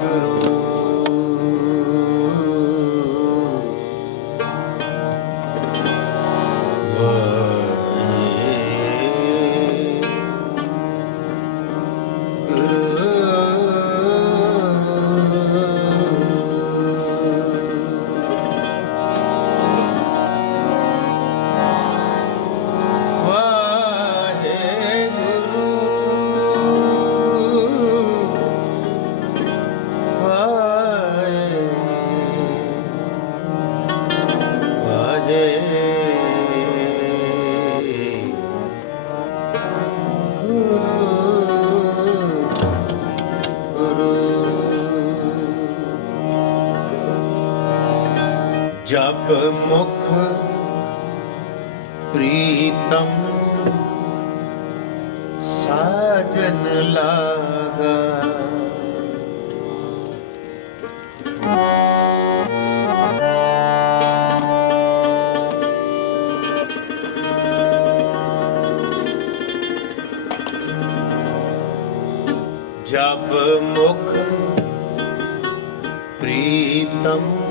Guru ਪ੍ਰਭ ਮੁਖ ਪ੍ਰੀਤਮ ਸਾਜਨ ਲਾਗਾ ਜਬ ਮੁਖ ਪ੍ਰੀਤਮ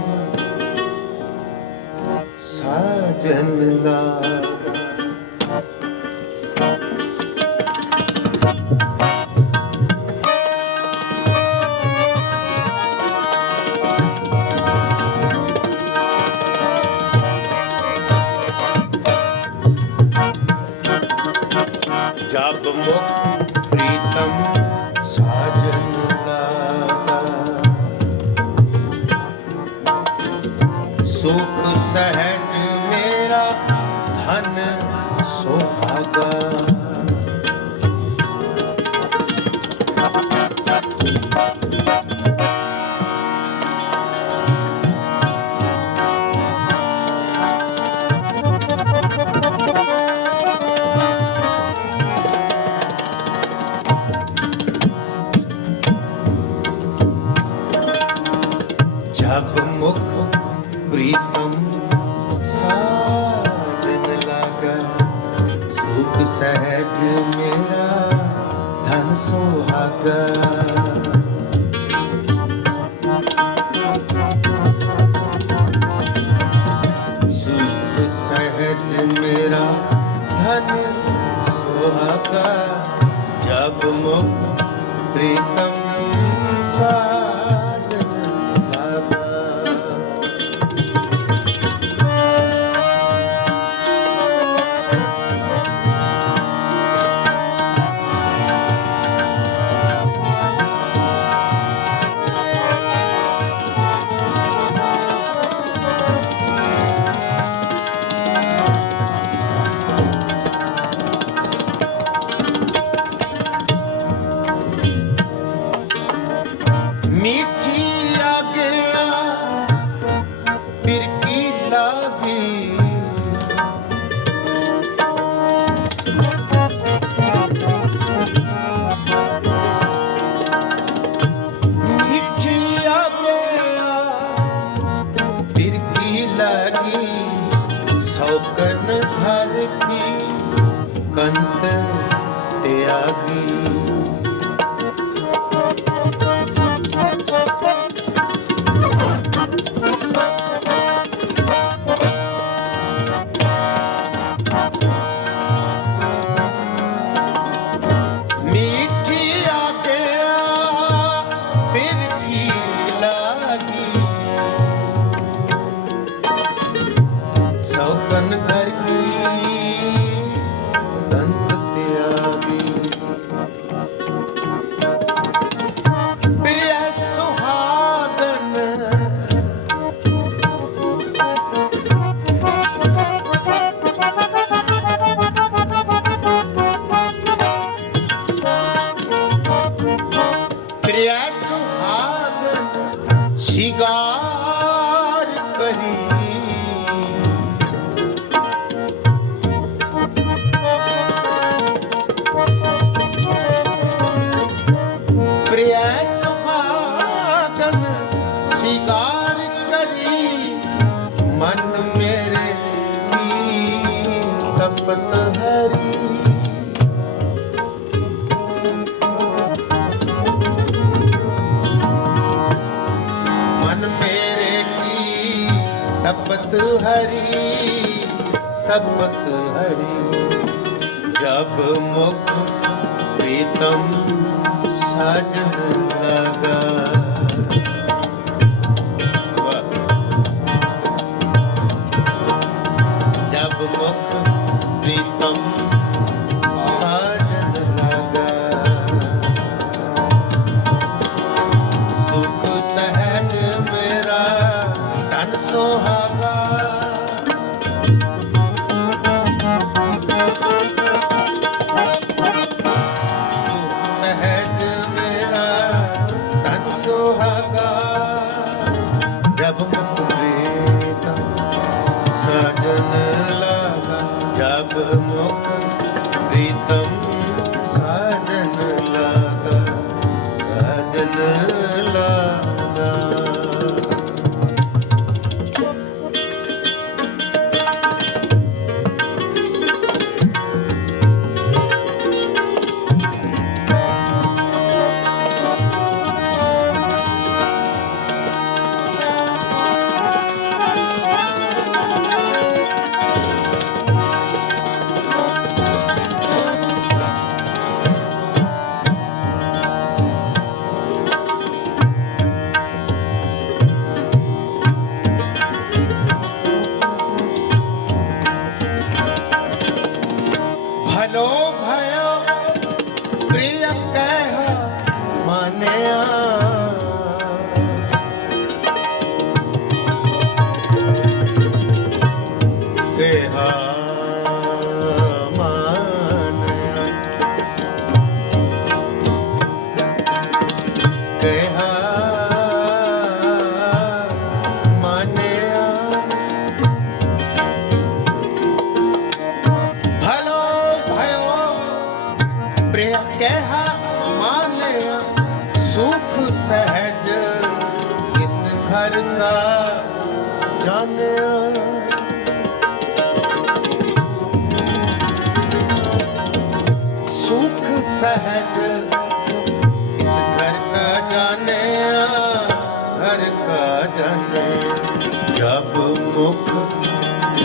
ਜਨ ਦਾ Madrina. Yeah. ਤਪਤ ਹਰੀ ਤਪਤ ਹਰੀ। ਜਬ ਮੁਖ ਪ੍ਰੀਤਮ ਸਾਜਨ ਲਗਾ।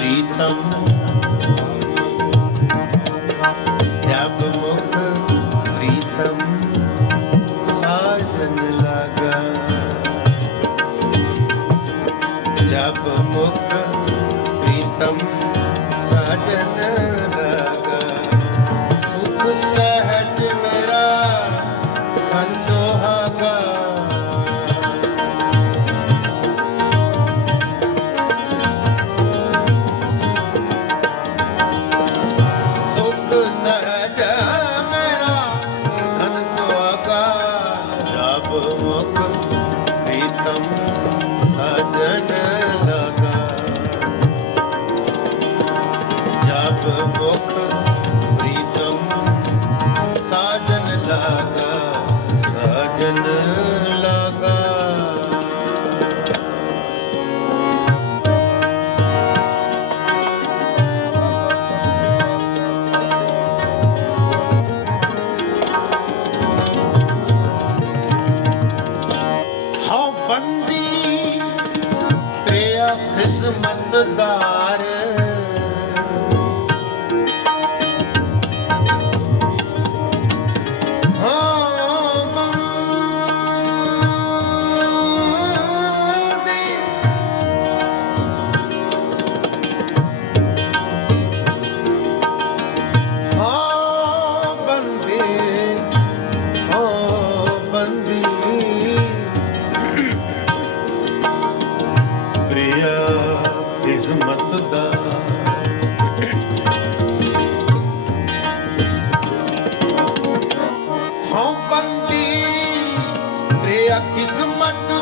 शीतम् किस्मत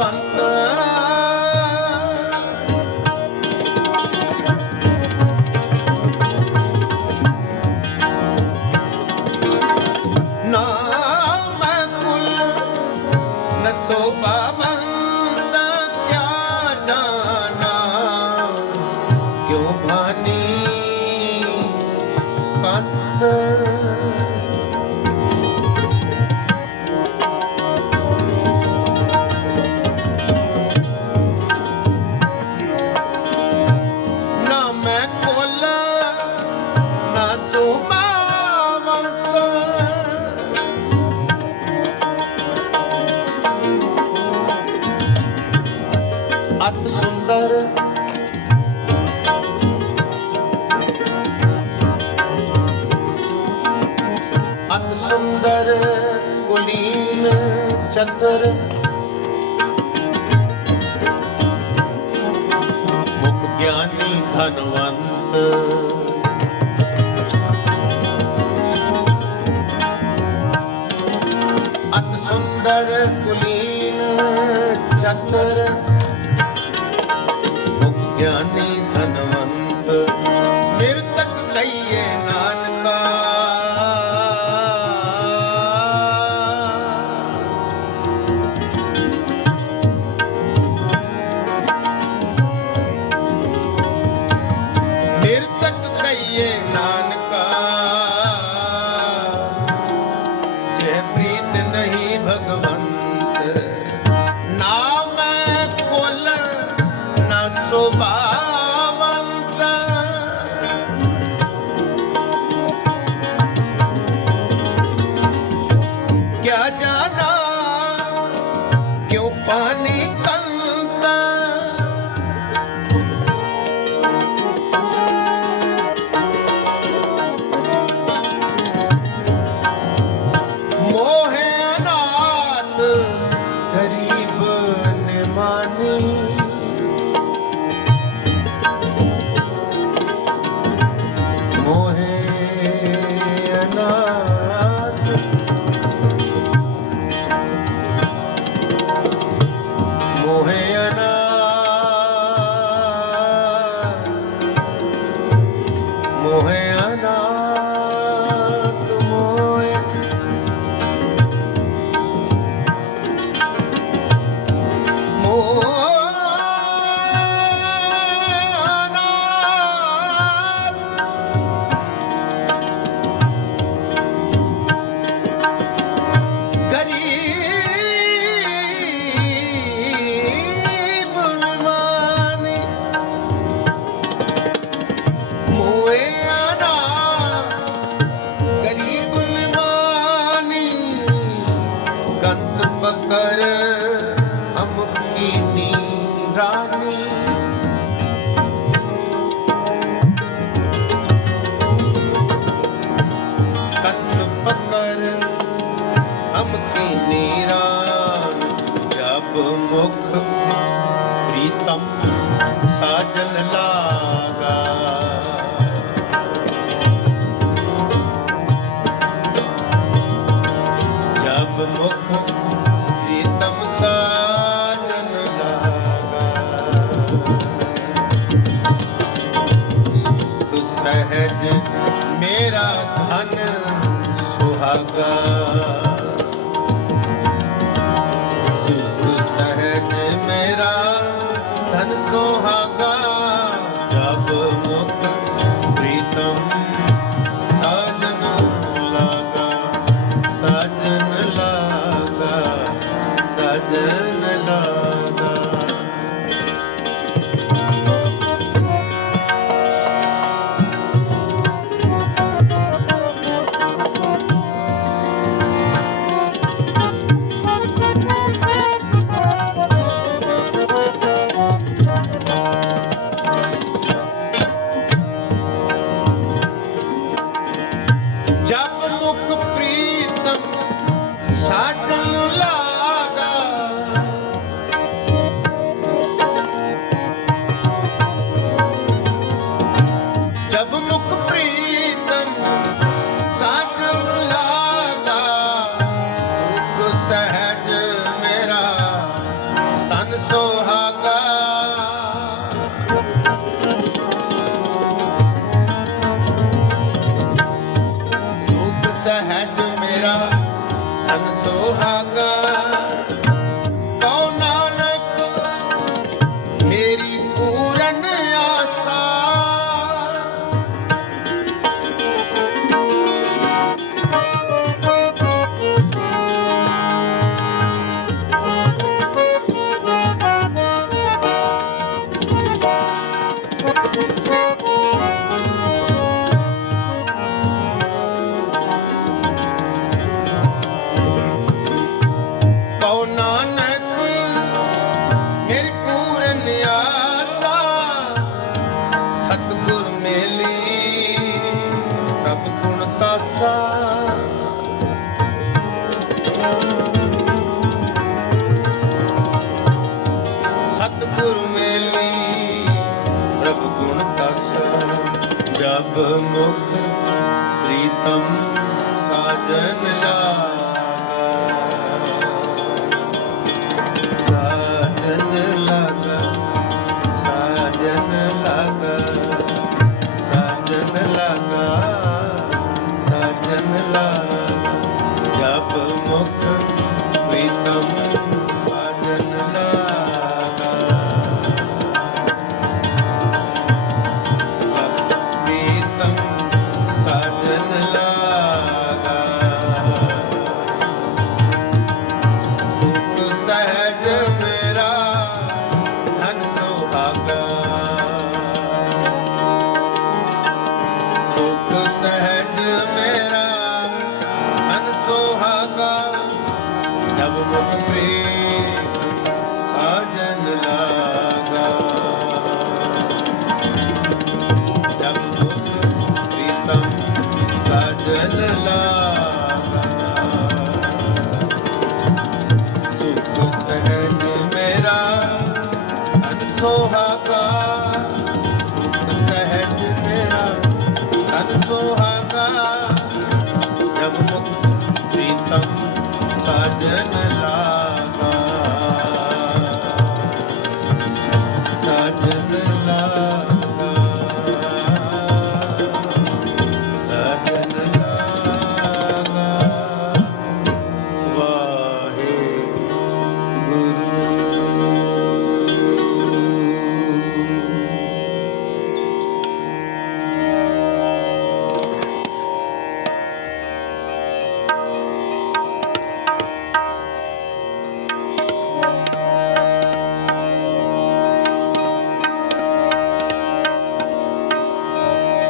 ভগবান সোবা লক্ষ্য सहर